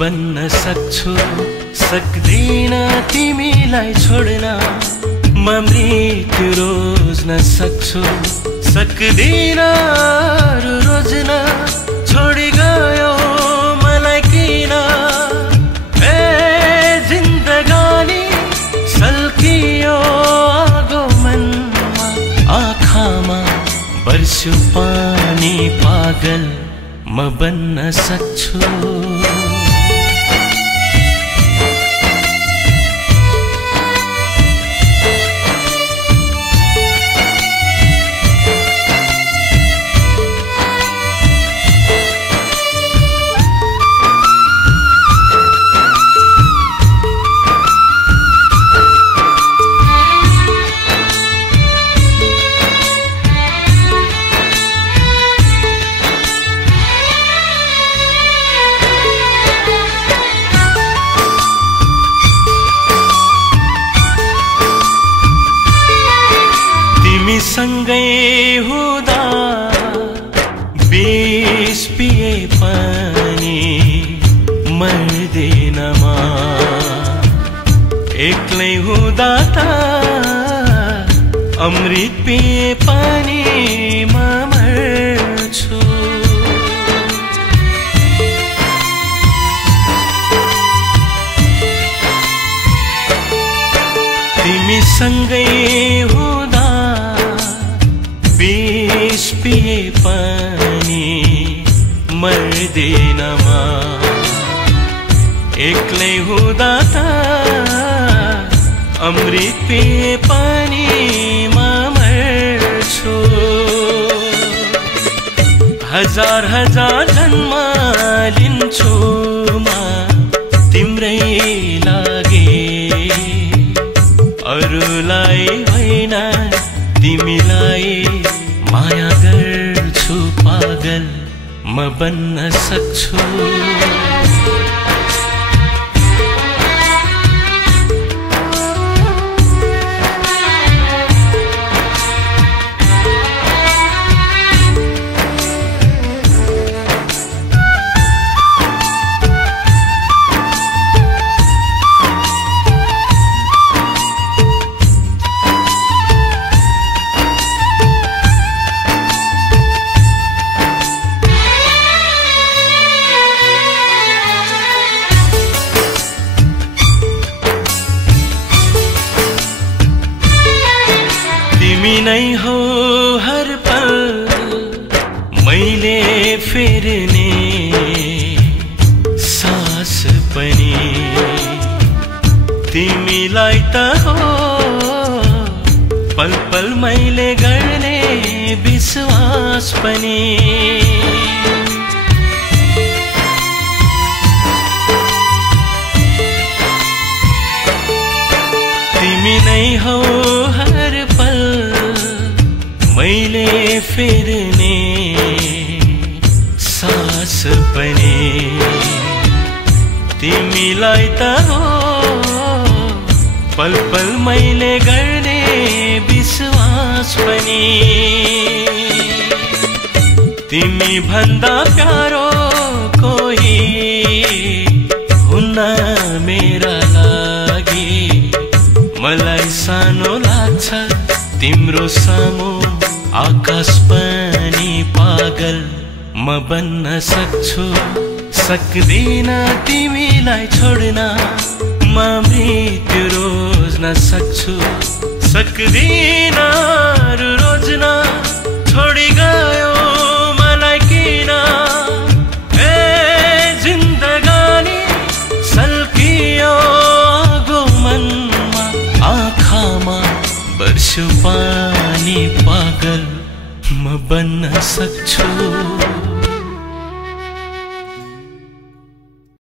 बन्न सक्छु सक्दिन तिमीलाई छोड्न म मृत्यु रोज्न सक्छु सक्दिन रोज्न छोडी गयो मलाई किन ए जिन्दगानी सल्कियो आगो मनमा आँखामा बर्स्यो पानी पागल म बन्न सक्छु सँगै हुँदा विष पिए पनि मर्दैन म एक्लै हुँदा त अमृत पिए पनि म मर्छु तिमी सँगै हुँदा विष पिए पनि मर्दैन म एक्लै हुँदा त अमृत पिए पनि म मर्छु हजार हजार जन्म लिन्छु म तिम्रै लागि अरूलाई होइन तिमीलाई माया गर्छु पागल म बन्न सक्छु तिमी नै हो हर पल मैले फेर्ने सास पनि तिमीलाई त हो पल पल मैले गर्ने विश्वास पनि तिमी नै हो हर पल मैले फेर्ने सास पनि तिमीलाई त हो पल पल मैले गर्ने विश्वास पनि तिमी भन्दा प्यारो कोही हुन्न मेरा लागि मलाई सानो लाग्छ तिम्रो सामु आकाश पनि पागल म बन्न सक्छु सक्दिन तिमीलाई छोड्न म मृत्यु रोज्न सक्छु सक्दिन रोज्न छोडी गयो मलाई किन ए जिन्दगानी सल्कियो आगो मनमा आँखामा बर्स्यो पानी पागल म बन्न सक्छु